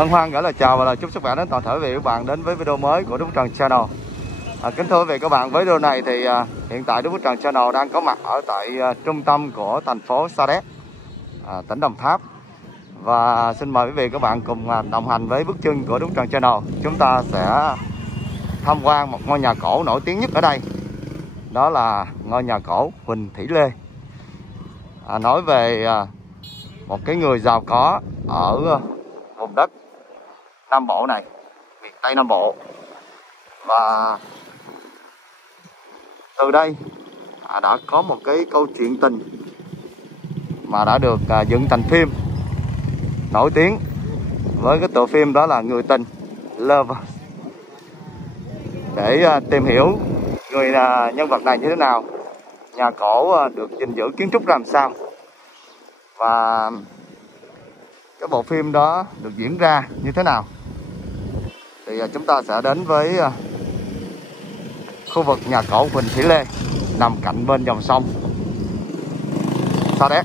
Hân hoan gửi lời chào và lời chúc sức khỏe đến toàn thể quý vị các bạn đến với video mới của Đức Phước Trần Channel. Kính thưa quý vị các bạn, với video này thì hiện tại Đức Phước Trần Channel đang có mặt ở tại trung tâm của thành phố Sa Đéc, tỉnh Đồng Tháp. Và xin mời quý vị các bạn cùng đồng hành với bước chân của Đức Phước Trần Channel. Chúng ta sẽ tham quan một ngôi nhà cổ nổi tiếng nhất ở đây. Đó là ngôi nhà cổ Huỳnh Thị Lê. Nói về một cái người giàu có ở vùng đất Nam Bộ này, miền Tây Nam Bộ. Và từ đây đã có một cái câu chuyện tình mà đã được dựng thành phim nổi tiếng với cái tựa phim đó là Người Tình Love. Để tìm hiểu người nhân vật này như thế nào, nhà cổ được gìn giữ kiến trúc làm sao, và cái bộ phim đó được diễn ra như thế nào, thì chúng ta sẽ đến với khu vực nhà cổ Huỳnh Thị Lê nằm cạnh bên dòng sông Sa Đéc.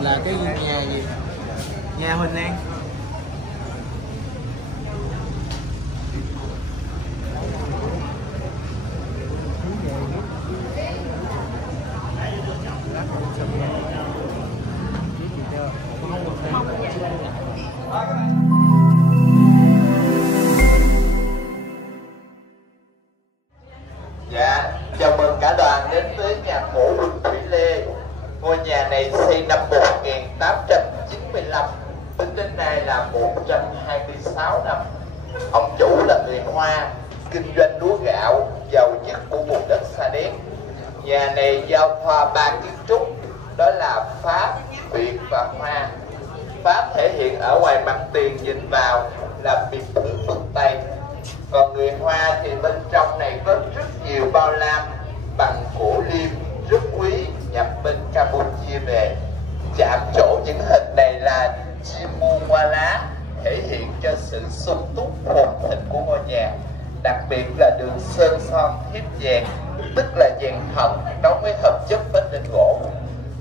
Là cái nhà gì? Nhà Huỳnh An. Dạ, chào mừng cả đoàn đến với nhà cổ Huỳnh Thị Lê. Ngôi nhà này xây năm 1895, tính đến nay là 126 năm. Ông chủ là người Hoa, kinh doanh lúa gạo, giàu nhất của vùng đất Sa Đéc. Nhà này giao thoa ba kiến trúc, đó là Pháp, Việt và Hoa. Pháp thể hiện ở ngoài mặt tiền nhìn vào là biệt thự phương Tây, còn người Hoa thì bên trong này có rất nhiều bao lam bằng gỗ liêm rất quý nhập bên Campuchia về. Chạm trổ những hình này là chim muôn hoa lá, thể hiện cho sự sung túc phồn thịnh của ngôi nhà. Đặc biệt là đường sơn son thiếp vàng, tức là vàng thần đóng với hợp chất vết đinh gỗ.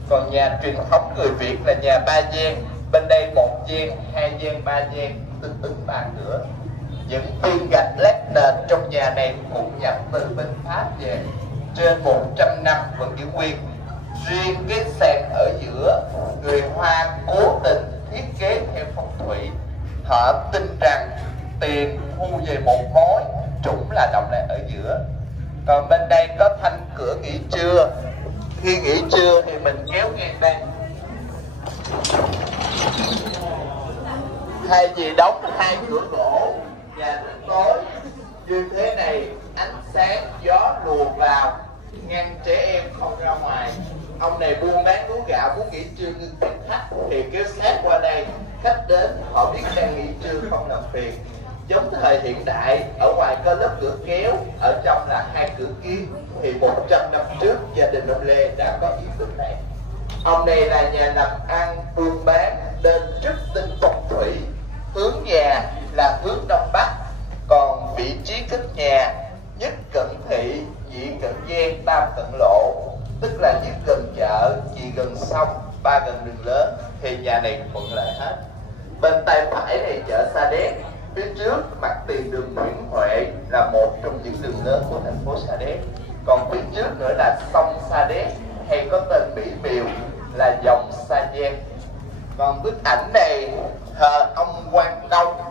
Còn nhà truyền thống người Việt là nhà ba gian, bên đây một gian, hai gian, ba gian, tương ứng ba cửa. Những viên gạch lát nền trong nhà này cũng nhập từ bên Pháp về, trên 100 năm vẫn giữ nguyên. Riêng cái sàn ở giữa, người Hoa cố tình thiết kế theo phong thủy. Họ tin rằng tiền thu về một mối, trũng là động lại ở giữa. Còn bên đây có thanh cửa nghỉ trưa. Khi nghỉ trưa thì mình kéo ngang đây. Thay vì đóng hai cửa gỗ, nhà rất tối, như thế này ánh sáng gió lùa vào, ngăn trẻ em không ra ngoài. Ông này buôn bán lúa gạo, muốn nghỉ trưa nhưng tiếp khách thì kéo sát qua đây. Khách đến họ biết đang nghỉ trưa không làm phiền. Giống thời hiện đại, ở ngoài có lớp cửa kéo, ở trong là hai cửa kiếng. Thì 100 năm trước gia đình ông Lê đã có ý tưởng này. Ông này là nhà làm ăn buôn bán nên rất tin phong thủy. Hướng nhà là hướng đông bắc, còn vị trí cất nhà nhất cận thị, nhị cận Giang Tam Cận Lộ, tức là giết gần chợ, chị gần sông, ba gần đường lớn, thì nhà này thuận lợi hết. Bên tay phải này chợ Sa Đéc, phía trước mặt tiền đường Nguyễn Huệ là một trong những đường lớn của thành phố Sa Đéc. Còn phía trước nữa là sông Sa Đéc, hay có tên mỹ miều là dòng Sa Giang. Còn bức ảnh này ông Quan Công,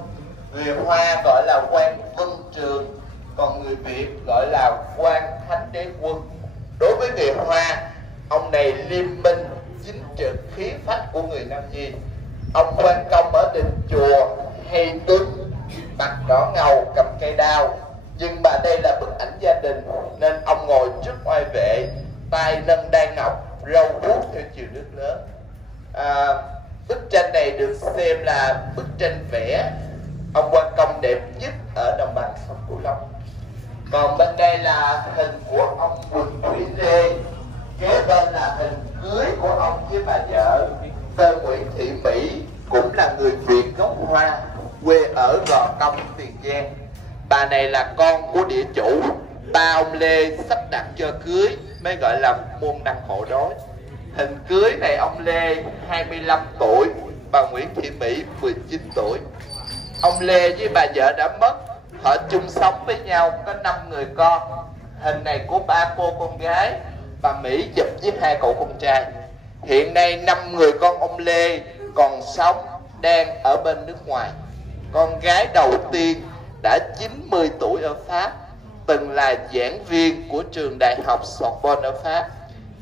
người Hoa gọi là Quan Vân Trường, còn người Việt gọi là Quan Thánh Đế Quân. Đối với người Hoa, ông này liêm minh, chính trực, khí phách của người Nam Nhi. Ông Quan Công ở đình chùa hay đứng, mặt đỏ ngầu, cầm cây đao. Nhưng mà đây là bức ảnh gia đình nên ông ngồi trước oai vệ, tay nâng đai ngọc, râu vuốt theo chiều nước lớn. Bức tranh này được xem là bức tranh vẽ ông Quan Công đẹp nhất ở đồng bằng sông Cửu Long. Còn bên đây là hình của ông Quỳnh Thủy Lê, kế bên là hình cưới của ông với bà vợ tên Nguyễn Thị Mỹ, cũng là người Việt gốc Hoa, quê ở Gò Công, Tiền Giang. Bà này là con của địa chủ, ba ông Lê sắp đặt cho cưới mới gọi là môn đăng hộ đối. Hình cưới này ông Lê 25 tuổi, bà Nguyễn Thị Mỹ 19 tuổi. Ông Lê với bà vợ đã mất, họ chung sống với nhau có 5 người con. Hình này của ba cô con gái, bà Mỹ chụp với 2 cậu con trai. Hiện nay 5 người con ông Lê còn sống, đang ở bên nước ngoài. Con gái đầu tiên đã 90 tuổi ở Pháp, từng là giảng viên của trường đại học Sorbonne ở Pháp.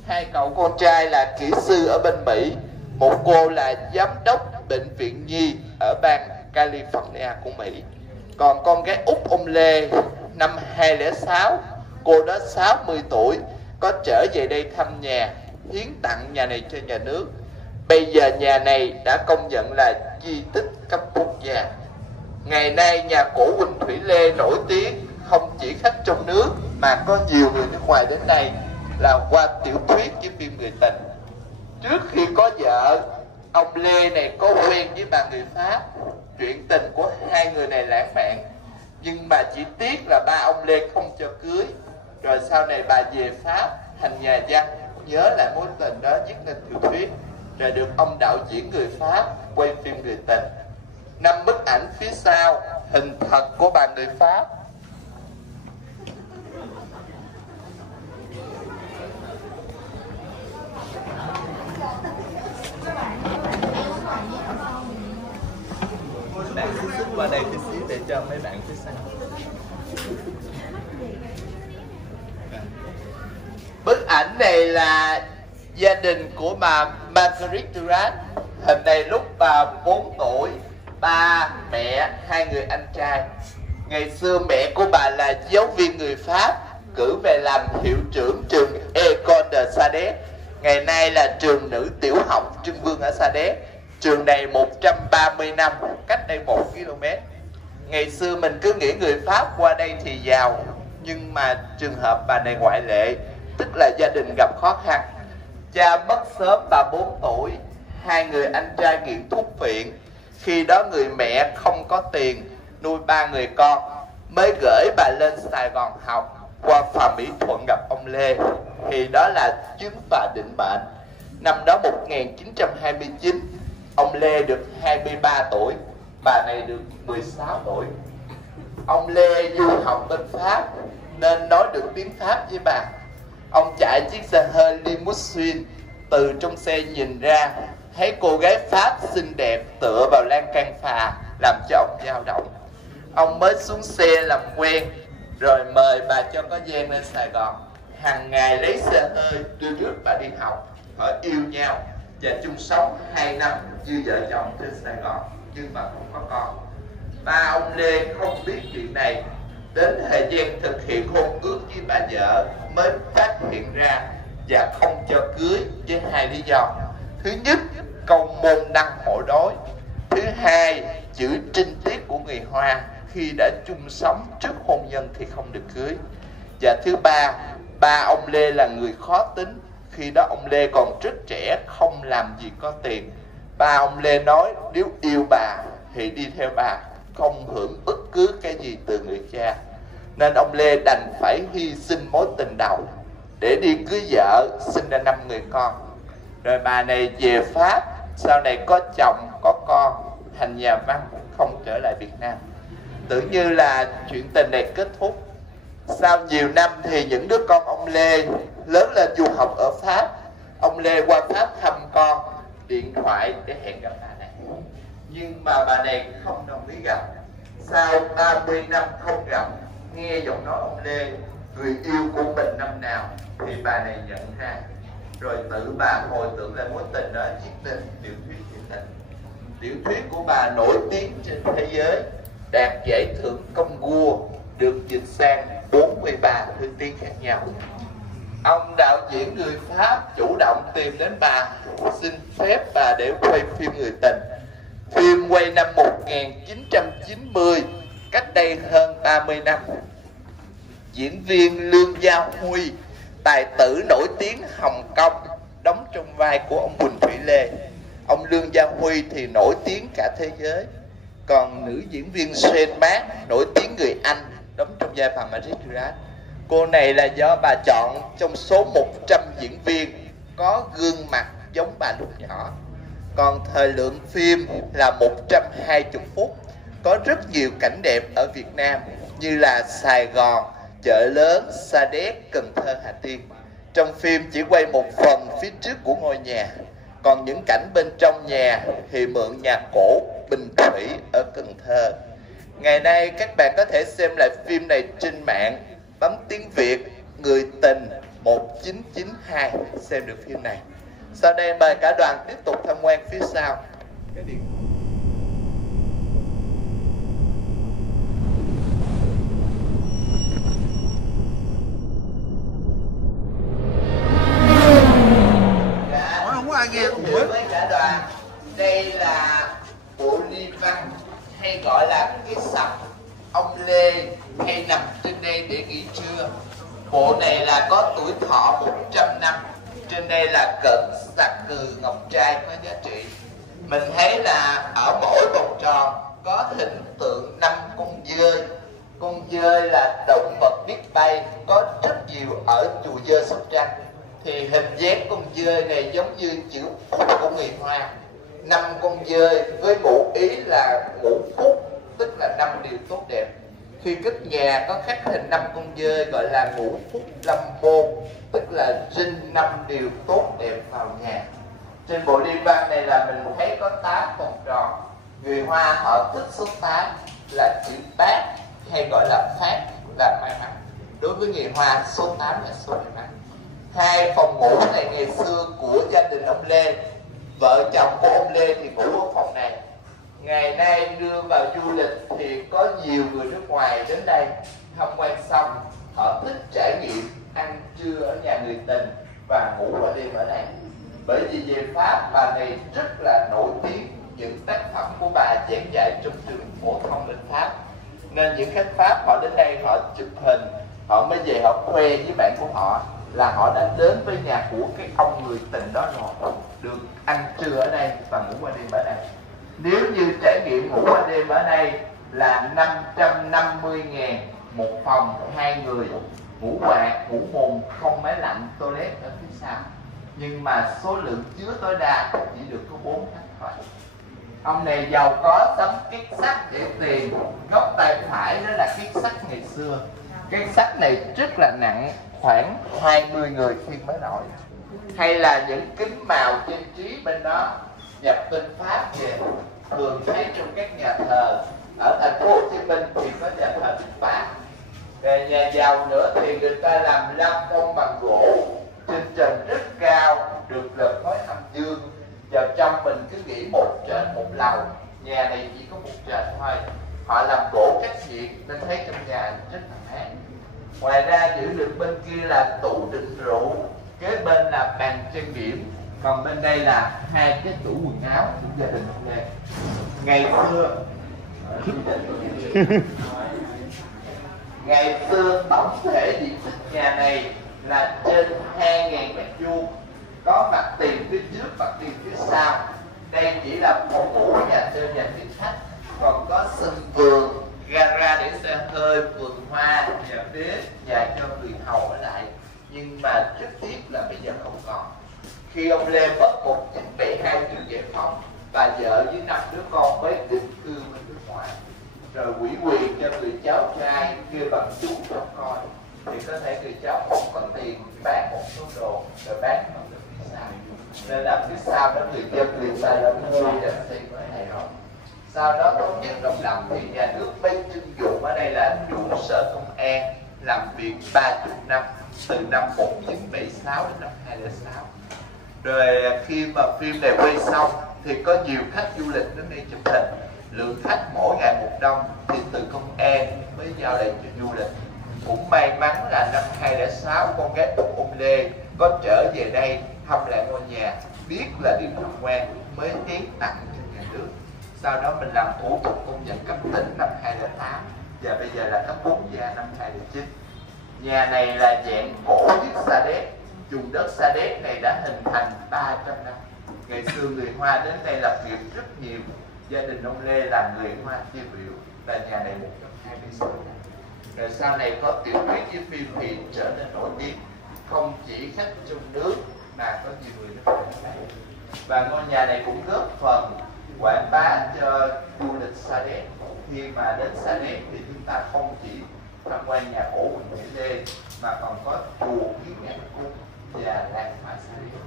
2 cậu con trai là kỹ sư ở bên Mỹ, một cô là giám đốc bệnh viện Nhi ở bang California của Mỹ. Còn con gái út ông Lê năm 2006, cô đó 60 tuổi, có trở về đây thăm nhà, hiến tặng nhà này cho nhà nước. Bây giờ nhà này đã công nhận là di tích cấp quốc gia. Ngày nay nhà cổ Quỳnh Thủy Lê nổi tiếng không chỉ khách trong nước mà có nhiều người nước ngoài đến đây là qua tiểu thuyết với phim người tình. Trước khi có vợ, ông Lê này có quen với bà người Pháp. Chuyện tình của hai người này lãng mạn, nhưng mà chỉ tiếc là ba ông Lê không cho cưới. Rồi sau này bà về Pháp thành nhà văn, nhớ lại mối tình đó viết nên tiểu thuyết, rồi được ông đạo diễn người Pháp quay phim người tình. 5 bức ảnh phía sau hình thật của bà người Pháp. Mấy bạn xích qua đây tí xíu để cho mấy bạn phía sau. Bức ảnh này là gia đình của bà Marguerite Duras. Hình này lúc bà 4 tuổi, ba, mẹ, 2 người anh trai. Ngày xưa mẹ của bà là giáo viên người Pháp, cử về làm hiệu trưởng trường École de Sa Đéc. Ngày nay là trường nữ tiểu học Trưng Vương ở Sa Đéc. Trường này 130 năm, cách đây 1 km. Ngày xưa mình cứ nghĩ người Pháp qua đây thì giàu, nhưng mà trường hợp bà này ngoại lệ, tức là gia đình gặp khó khăn. Cha mất sớm bà 4 tuổi, 2 người anh trai nghiện thuốc phiện. Khi đó người mẹ không có tiền nuôi 3 người con, mới gửi bà lên Sài Gòn học. Qua phà Mỹ Thuận gặp ông Lê, thì đó là chứng phà định mệnh. Năm đó 1929, ông Lê được 23 tuổi, bà này được 16 tuổi. Ông Lê du học bên Pháp nên nói được tiếng Pháp với bà. Ông chạy chiếc xe hơi limousine, từ trong xe nhìn ra thấy cô gái Pháp xinh đẹp tựa vào lan can phà, làm cho ông dao động. Ông mới xuống xe làm quen, rồi mời bà cho có gian lên Sài Gòn. Hàng ngày lấy xe hơi đưa rước bà đi học. Họ yêu nhau và chung sống 2 năm như vợ chồng trên Sài Gòn, nhưng mà không có con. Ba ông Lê không biết chuyện này, đến thời gian thực hiện hôn ước với bà vợ mới phát hiện ra và không cho cưới, với 2 lý do. Thứ nhất, câu môn đăng hộ đối. Thứ hai, chữ trinh tiết của người Hoa, khi đã chung sống trước hôn nhân thì không được cưới. Và thứ ba, ba ông Lê là người khó tính. Khi đó ông Lê còn rất trẻ, không làm gì có tiền. Ba ông Lê nói nếu yêu bà thì đi theo bà, không hưởng bất cứ cái gì từ người cha. Nên ông Lê đành phải hy sinh mối tình đầu để đi cưới vợ, sinh ra 5 người con. Rồi bà này về Pháp, sau này có chồng, có con, thành nhà văn, không trở lại Việt Nam. Tưởng như là chuyện tình này kết thúc. Sau nhiều năm thì những đứa con ông Lê lớn lên du học ở Pháp. Ông Lê qua Pháp thăm con, điện thoại để hẹn gặp bà này. Nhưng mà bà này không đồng ý gặp. Sau 30 năm không gặp, nghe giọng nói ông Lê, người yêu của mình năm nào, thì bà này nhận ra. Rồi tự bà hồi tưởng lại mối tình đó, viết nên tiểu thuyết chuyện tình. Tiểu thuyết của bà nổi tiếng trên thế giới, đạt giải thưởng công vua, được dịch sang 43 thứ tiếng khác nhau. Ông đạo diễn người Pháp chủ động tìm đến bà, xin phép bà để quay phim người tình. Phim quay năm 1990, cách đây hơn 30 năm. Diễn viên Lương Gia Huy, tài tử nổi tiếng Hồng Kông, đóng trong vai của ông Quỳnh Thủy Lê. Ông Lương Gia Huy thì nổi tiếng cả thế giới. Còn nữ diễn viên Jane Mark, nổi tiếng người Anh, đóng trong vai bà Marguerite. Cô này là do bà chọn trong số 100 diễn viên có gương mặt giống bà lúc nhỏ. Còn thời lượng phim là 120 phút, có rất nhiều cảnh đẹp ở Việt Nam như là Sài Gòn, Chợ Lớn, Sa Đéc, Cần Thơ, Hà Tiên. Trong phim chỉ quay một phần phía trước của ngôi nhà, còn những cảnh bên trong nhà thì mượn nhà cổ Bình Thủy ở Cần Thơ. Ngày nay các bạn có thể xem lại phim này trên mạng, bấm tiếng Việt Người Tình 1992 xem được phim này. Sau đây mời cả đoàn tiếp tục tham quan phía sau. Không có ai nghe Giới thiệu với cả đoàn, đây là bộ liên văn hay gọi là cái sập ông Lê hay nằm trên đây để nghỉ trưa. Bộ này là có tuổi thọ 100 năm. Trên đây là cận sạc cừ ngọc trai có giá trị. Mình thấy là ở mỗi vòng tròn có hình tượng 5 con dơi. Con dơi là động vật biết bay, có rất nhiều ở chùa Dơi Sóc Trăng. Thì hình dáng con dơi này giống như chữ phúc của người Hoa. 5 con dơi với ngụ ý là ngũ phúc, tức là 5 điều tốt đẹp. Khi cất nhà có khắc hình 5 con dơi gọi là ngũ phúc lâm môn, tức là rinh 5 điều tốt đẹp vào nhà. Trên bộ liên văn này là mình thấy có 8 vòng tròn. Người Hoa họ thích số 8 là chữ bát hay gọi là phát, là may mắn. Đối với người Hoa, số 8 là số may mắn. Hai phòng ngủ này ngày xưa của gia đình ông Lê, vợ chồng của ông Lê thì ngủ ở phòng này. Ngày nay đưa vào du lịch thì có nhiều người nước ngoài đến đây tham quan xong, họ thích trải nghiệm ăn trưa ở nhà người tình và ngủ qua đêm ở đây. Bởi vì về Pháp, bà này rất là nổi tiếng, những tác phẩm của bà giảng dạy trong trường phổ thông bên Pháp, nên những khách Pháp họ đến đây họ chụp hình, họ mới về họ khoe với bạn của họ là họ đã đến với nhà của cái ông người tình đó rồi, được ăn trưa ở đây và ngủ qua đêm ở đây. Nếu như trải nghiệm ngủ qua đêm ở đây là 550.000 một phòng 2 người, ngủ quạt, ngủ mùng, không máy lạnh, toilet ở phía sau. Nhưng mà số lượng chứa tối đa chỉ được có 4 khách thôi. Ông này giàu có tấm két sắt để tiền, góc tay phải đó là két sắt ngày xưa. Két sắt này rất là nặng, khoảng 20 người khiêng mới nổi. Hay là những kính màu trang trí bên đó nhập bên Pháp về, thường thấy trong các nhà thờ. Ở thành phố Hồ Chí Minh thì có nhà thờ Đức Bà. Về nhà giàu nữa thì người ta làm lam phong bằng gỗ, trên trần rất cao, được lợp khói âm dương. Vào trong mình cứ nghĩ một trệt một lầu, nhà này chỉ có một trệt thôi. Họ làm gỗ cắt diện nên thấy trong nhà rất là mát. Ngoài ra giữ được bên kia là tủ đựng rượu, kế bên là bàn trang điểm, còn bên đây là 2 cái tủ quần áo của gia đình ông Lê. Ngày xưa tổng thể diện tích nhà này là trên 2.000 m², có mặt tiền phía trước, mặt tiền phía sau. Đây chỉ là phòng ngủ, nhà trên nhà tiếp khách, còn có sân vườn, gara để xe hơi, vườn hoa, nhà bếp, nhà cho người hầu ở lại. nhưng mà rất tiếc là bây giờ không còn. Khi ông Lê mất 1972 từ giải phóng, bà vợ với 5 đứa con mới định cư bên nước ngoài, rồi ủy quyền cho người cháu trai kêu bằng chú trông coi, thì có thể người cháu không có tiền bán một số đồ rồi bán bằng được phía sau, nên là phía sau đó người dân người ta đã mua để xây mới này rồi. Sau đó thống nhất độc lập thì nhà nước mới trưng dụng ở đây là trụ sở công an làm việc 30 năm, từ năm 1976 đến năm 2006. Rồi khi mà phim này quay xong thì có nhiều khách du lịch đến đây chụp hình, lượng khách mỗi ngày một đông, thì từ công an mới giao lại cho du lịch. Cũng may mắn là năm 2006 con gái út ông Lê có trở về đây thăm lại ngôi nhà, biết là điều tham quan mới tiến tặng cho nhà nước. Sau đó mình làm thủ tục công nhận cấp tỉnh năm 2008 và bây giờ là cấp quốc gia năm 2009. Nhà này là dạng cổ nhất Sa Đéc. Vùng đất Sa Đéc này đã hình thành 300 năm. Ngày xưa người Hoa đến đây lập nghiệp rất nhiều. Gia đình ông Lê là người Hoa tiêu biểu, và nhà này 126 năm. Rồi sau này có tiểu thuyết với phim thì trở nên nổi tiếng, không chỉ khách trong nước mà có nhiều người nước ngoài đến đây. Và ngôi nhà này cũng góp phần quảng bá cho du lịch Sa Đéc. Khi mà đến Sa Đéc thì chúng ta không chỉ tham quan nhà cổ Quỳnh Thị Lê mà còn có chùa Kiến Ngạn Cung và làng Hoa Sa Đéc.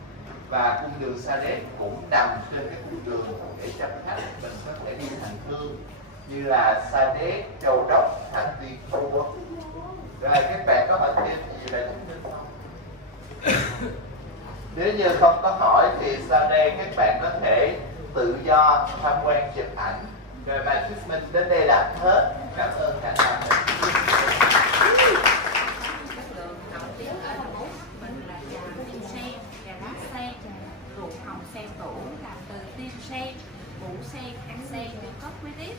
Và cung đường Sa Đéc cũng nằm trên cái cung đường để cho khách mình có thể đi hành hương như là Sa Đéc, Châu Đốc, Thản Tiên, Phú Quốc. Rồi các bạn có hỏi thêm gì về thông tin không? Nếu như không có hỏi thì sau đây các bạn có thể tự do tham quan chụp ảnh. Rồi bà thuyết minh đến đây làm hết. Cảm ơn cả nhà. Chất lượng nổi tiếng ở thành phố mình là trà tim sen, trà lá sen, rượu hồng sen tủ làm từ tim sen, củ sen, hạt sen được có quý tiết.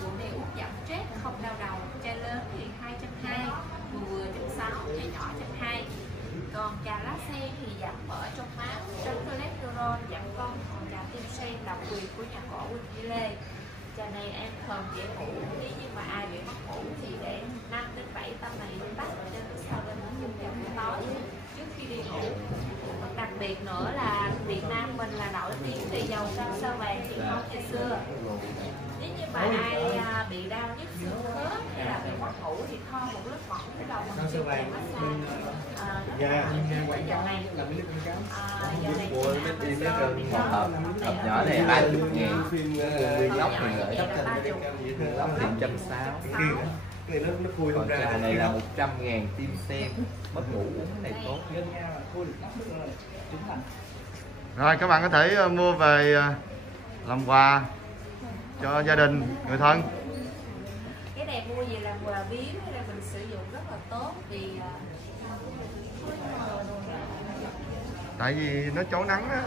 Rượu này uống giảm stress, không đau đầu, chai lớn thì 220, vừa 160, chai nhỏ 120. Còn trà lá sen thì giảm mỡ trong máu, chống cholesterol, giảm cân. Còn trà tim sen là quyền của nhà cổ Quỳnh Thị Lê. Trà này em thường dễ ngủ, nếu như mà ai bị mất ngủ thì để 5 đến 7 tâm này tắt cho sau lên nó dùng vào buổi tối trước khi đi ngủ. Đặc biệt nữa là Việt Nam mình là nổi tiếng vì dầu sao sao vàng truyền thống ngày xưa. Nếu như mà ai bị đau nhức xương khớp hay là bị mất ngủ thì thoa một lớp mỏng cái đầu bằng chân để massage. Giờ này hộp nhỏ này 30.000, lóc thì gửi lóc thì 160. Còn trà này là 100.000 tim sen, mất ngủ uống cái này tốt. Rồi các bạn có thể mua về làm quà cho gia đình, người thân. Cái này mua về làm quà biếu hay là mình sử dụng rất là tốt vì tại vì nó chống nắng á.